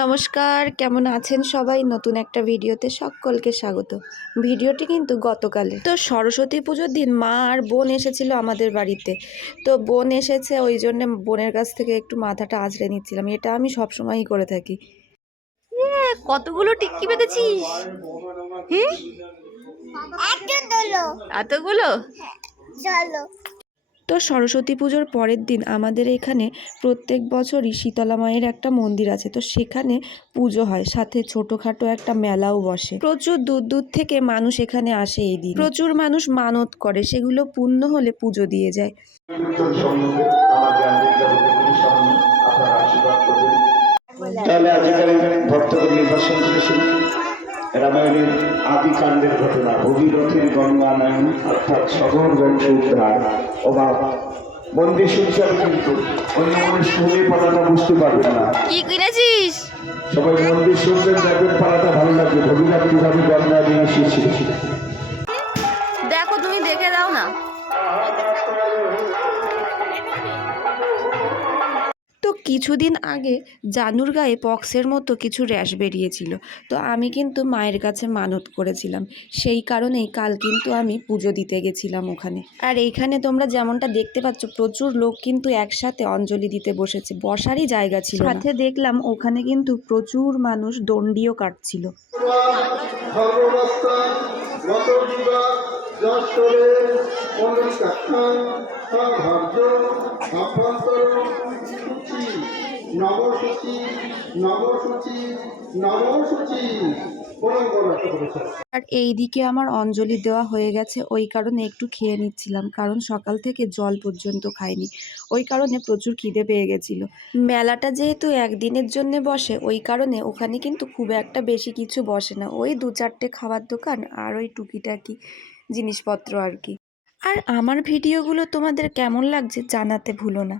নমস্কার, কেমন আছেন সবাই? নতুন একটা ভিডিওতে সকলকে স্বাগত। ভিডিওটি কিন্তু গতকালের। তো সরস্বতী পুজোর দিন মা আর বোন এসেছিল আমাদের বাড়িতে। তো বোন এসেছে, ওই জন্যে বোনের কাছ থেকে একটু মাথাটা আঁচড়ে নিচ্ছিলাম। এটা আমি সবসময়ই করে থাকি। কতগুলো টিক্কি বেঁধেছিস? এতগুলো? চলো। তো সরস্বতী পুজোর পরের দিন আমাদের এখানে প্রত্যেক বছরই শীতলা মায়ের একটা মন্দির আছে, তো সেখানে পুজো হয়, সাথে ছোটোখাটো একটা মেলাও বসে। প্রচুর দূর দূর থেকে মানুষ এখানে আসে এই দিন। প্রচুর মানুষ মানত করে, সেগুলো পূর্ণ হলে পুজো দিয়ে যায়। রামায়ণের আদিকাণ্ডের ঘটনা, ভগীরথের গঙ্গানয়ন অর্থাৎ সগর বংশ উদ্ধার। অবাক মন্দির শুনছেন, কিন্তু অন্য মানুষ শুনে পালাটা বুঝতে পারবেন না। কি কিনেছিস? সবাই মন্দির শুনবেন, দেখবেন পালাটা ভালো লাগবে। ভগীরথ কিভাবে গঙ্গা নিয়ে এসেছিল দেখো, তুমি দেখে দাও না। তো কিছুদিন আগে জানুর গায়ে পক্সের মতো কিছু র্যাশ বেরিয়েছিল, তো আমি কিন্তু মায়ের কাছে মানত করেছিলাম। সেই কারণেই কাল কিন্তু আমি পুজো দিতে গেছিলাম ওখানে। আর এইখানে তোমরা যেমনটা দেখতে পাচ্ছ, প্রচুর লোক কিন্তু একসাথে অঞ্জলি দিতে বসেছে, বসারই জায়গা ছিল না। সাথে দেখলাম ওখানে কিন্তু প্রচুর মানুষ দণ্ডিও কাটছিল। আর এইদিকে আমার অঞ্জলি দেওয়া হয়ে গেছে, ওই কারণে একটু খেয়ে নিচ্ছিলাম, কারণ সকাল থেকে জল পর্যন্ত খাইনি। ওই কারণে প্রচুর খিদে পেয়ে গেছিলো। মেলাটা যেহেতু একদিনের জন্য বসে, ওই কারণে ওখানে কিন্তু খুব একটা বেশি কিছু বসে না, ওই 2-4টে খাবার দোকান আর ওই টুকিটাকি জিনিসপত্র আর কি। আর আমার ভিডিওগুলো তোমাদের কেমন লাগছে জানাতে ভুলো না।